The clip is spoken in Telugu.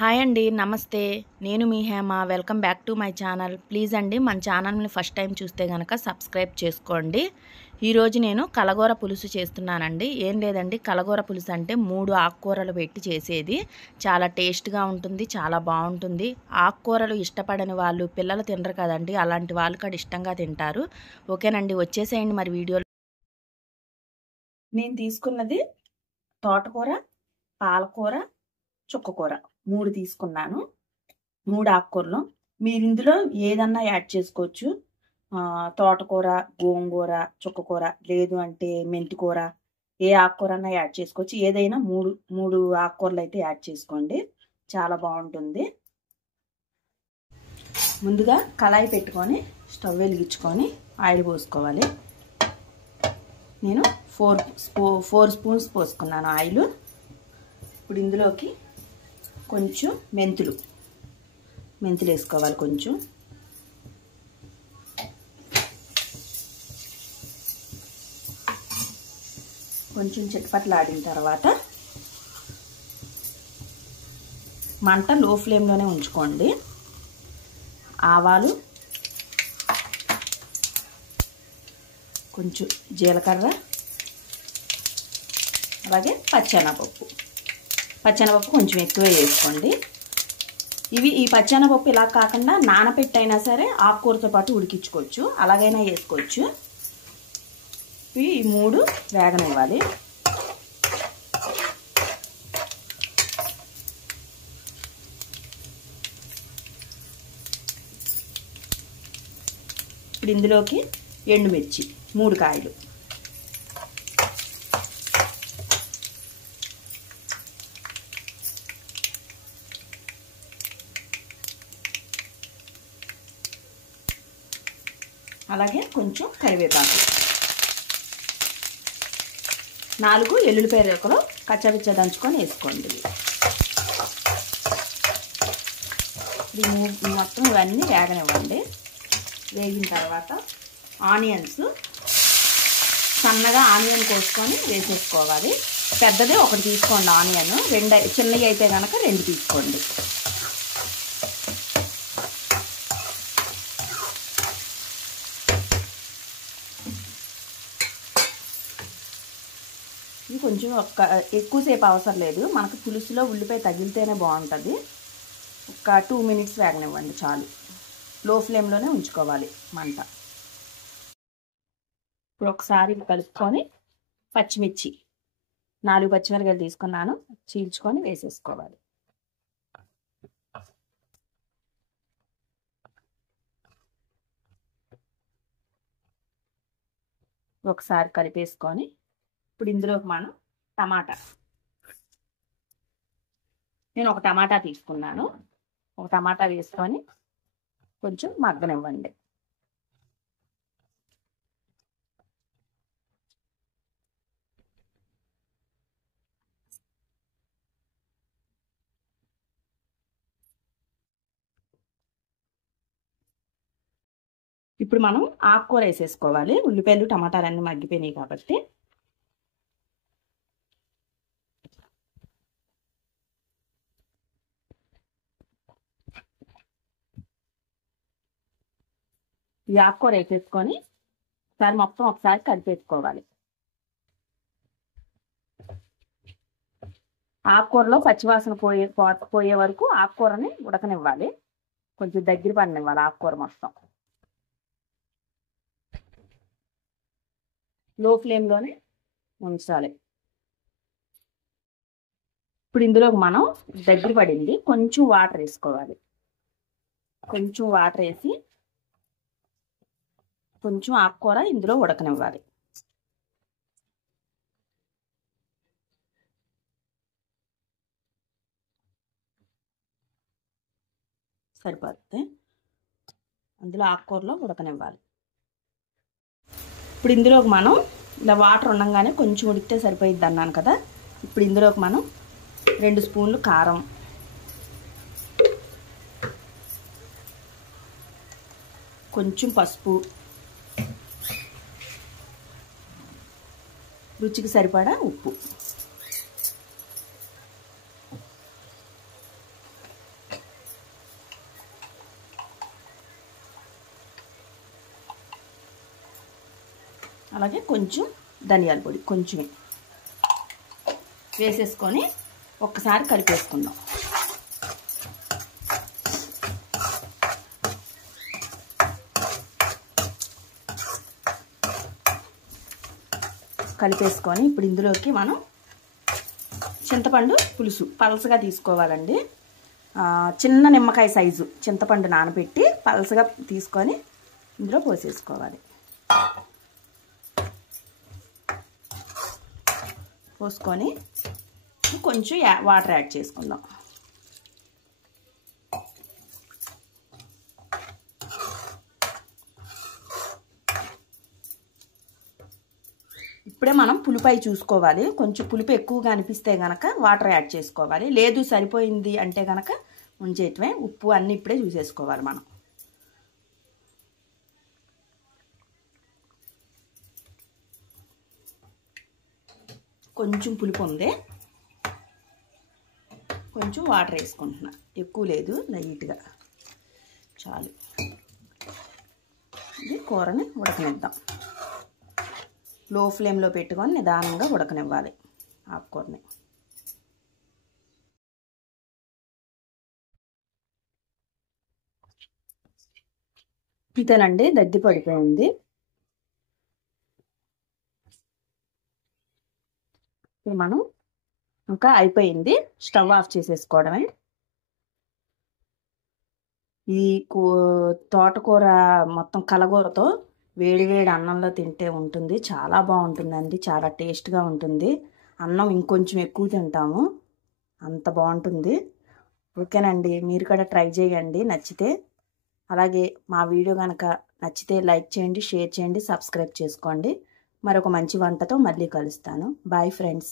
హాయ్ అండి, నమస్తే. నేను మీ Hema. Welcome back to my channel. Please అండి, మన ఛానల్ని ఫస్ట్ టైం చూస్తే కనుక సబ్స్క్రైబ్ చేసుకోండి. ఈరోజు నేను కలగూర పులుసు చేస్తున్నానండి. ఏం లేదండి, కలగూర పులుసు అంటే 3 ఆకుకూరలు పెట్టి చేసేది. చాలా టేస్ట్గా ఉంటుంది, చాలా బాగుంటుంది. ఆకుకూరలు ఇష్టపడని వాళ్ళు, పిల్లలు తినరు కదండి, అలాంటి వాళ్ళు కూడా ఇష్టంగా తింటారు. ఓకేనండి, వచ్చేసేయండి మరి వీడియోలో. నేను తీసుకున్నది తోటకూర, పాలకూర, చుక్కకూర 3 తీసుకున్నాను. 3 ఆకుకూరలు. మీరు ఇందులో ఏదన్నా యాడ్ చేసుకోవచ్చు. తోటకూర, గోంగూర, చుక్కకూర, లేదు అంటే మెంతికూర, ఏ ఆకుకూర అన్నా యాడ్ చేసుకోవచ్చు. ఏదైనా మూడు ఆకుకూరలు అయితే యాడ్ చేసుకోండి, చాలా బాగుంటుంది. ముందుగా కళాయి పెట్టుకొని స్టవ్ వెలిగించుకొని ఆయిల్ పోసుకోవాలి. నేను 4 స్పూన్స్ పోసుకున్నాను ఆయిల్. ఇప్పుడు ఇందులోకి కొంచెం మెంతులు వేసుకోవాలి. కొంచెం చిటపటలాడిన తర్వాత మంట లో ఫ్లేమ్లోనే ఉంచుకోండి. ఆవాలు, కొంచెం జీలకర్ర, అలాగే పచ్చెనపప్పు కొంచెం ఎక్కువ వేసుకోండి. ఈ పచ్చెనపప్పు ఇలా కాకుండా నానబెట్టైనా సరే ఆకుకూరతో పాటు ఉడికించుకోవచ్చు, అలాగైనా వేసుకోవచ్చు. ఈ 3 వేగనివ్వాలి. ఇప్పుడు ఇందులోకి ఎండుమిర్చి 3 కాయలు, అలాగే కొంచెం కరివేపాకు, 4 ఎల్లుల్లిపాయ రేకులు కచ్చపిచ్చ దంచుకొని వేసుకోండి. మొత్తం ఇవన్నీ వేగనివ్వండి. వేగిన తర్వాత ఆనియన్స్ సన్నగా ఆనియన్ కోసుకొని వేసేసుకోవాలి. పెద్దదే 1 తీసుకోండి ఆనియన్, 2 చిన్నవి అయితే కనుక 2 తీసుకోండి. ఇది కొంచెం ఎక్కువసేపు అవసరం లేదు, మనకు పులుసులో ఉల్లిపాయ తగిలితేనే బాగుంటుంది. ఒక 2 మినిట్స్ వేగనివ్వండి చాలు. లో ఫ్లేమ్లోనే ఉంచుకోవాలి మంట. ఇప్పుడు ఒకసారి కలుపుకొని పచ్చిమిర్చి 4 పచ్చిమిరకాయలు తీసుకున్నాను, చీల్చుకొని వేసేసుకోవాలి. ఒకసారి కలిపేసుకొని ఇప్పుడు ఇందులోకి మనం నేను ఒక టమాటా తీసుకున్నాను. ఒక టమాటా వేసుకొని కొంచెం మగ్గనివ్వండి. ఇప్పుడు మనం ఆకుకూర వేసేసుకోవాలి. ఉల్లిపాయలు టమాటాలు అన్నీ మగ్గిపోయినాయి కాబట్టి ఈ ఆకుకూర వేసేసుకొని మొత్తం ఒకసారి కలిపేసుకోవాలి. ఆకుకూరలో పచ్చివాసన పోయే వరకు ఆకుకూరని ఉడకనివ్వాలి. కొంచెం దగ్గర పడనివ్వాలి ఆకుకూర మొత్తం. లో ఫ్లేమ్లోనే ఉంచాలి. ఇప్పుడు ఇందులోకి మనం దగ్గర పడింది కొంచెం వాటర్ వేసుకోవాలి. కొంచెం వాటర్ వేసి కొంచెం ఆకుకూర ఇందులో ఉడకనివ్వాలి. సరిపోతుంది. అందులో ఆకుకూరలో ఉడకనివ్వాలి. ఇప్పుడు ఇందులోకి మనం ఇలా వాటర్ ఉండగానే కొంచెం ఉడికితే సరిపోయిద్ది అన్నాను కదా. ఇప్పుడు ఇందులోకి మనం 2 స్పూన్లు కారం, కొంచెం పసుపు, రుచికి సరిపడా ఉప్పు, అలాగే కొంచెం ధనియాల పొడి కొంచెమే వేసేసుకొని ఒక్కసారి కలిపేసుకుందాం. కలిపేసుకొని ఇప్పుడు ఇందులోకి మనం చింతపండు పులుసు పలసగా తీసుకోవాలండి. చిన్న నిమ్మకాయ సైజు చింతపండు నానబెట్టి పలసగా తీసుకొని ఇందులో పోసేసుకోవాలి. పోసుకొని కొంచెం వాటర్ యాడ్ చేసుకుందాం. ఇప్పుడే మనం పులుపై చూసుకోవాలి. కొంచెం పులుపు ఎక్కువగా అనిపిస్తే గనక వాటర్ యాడ్ చేసుకోవాలి. లేదు సరిపోయింది అంటే గనక ఉంచేయటమే. ఉప్పు అన్నీ ఇప్పుడే చూసేసుకోవాలి మనం. కొంచెం పులుపు ఉంది, కొంచెం వాటర్ వేసుకుంటున్నా. ఎక్కువ లేదు, లైట్గా చాలు. ఇది కూరని ఉడకనిద్దాం. లో ఫ్లేమ్లో పెట్టుకొని నిదానంగా ఉడకనివ్వాలి ఆకుకూరని. ఇంతేనండి, దగ్గర పడిపోయింది. ఇప్పుడు మనం ఇంకా అయిపోయింది, స్టవ్ ఆఫ్ చేసేసుకోవడమే. ఈ తోటకూర మొత్తం కలగూరతో వేడి వేడి అన్నంలో తింటే ఉంటుంది, చాలా బాగుంటుందండి. చాలా టేస్ట్గా ఉంటుంది. అన్నం ఇంకొంచెం ఎక్కువ తింటాము, అంత బాగుంటుంది. ఓకేనండి, మీరు కూడా ట్రై చేయండి నచ్చితే. అలాగే మా వీడియో కనుక నచ్చితే లైక్ చేయండి, షేర్ చేయండి, సబ్స్క్రైబ్ చేసుకోండి. మరొక మంచి వంటతో మళ్ళీ కలుస్తాను. Bye friends.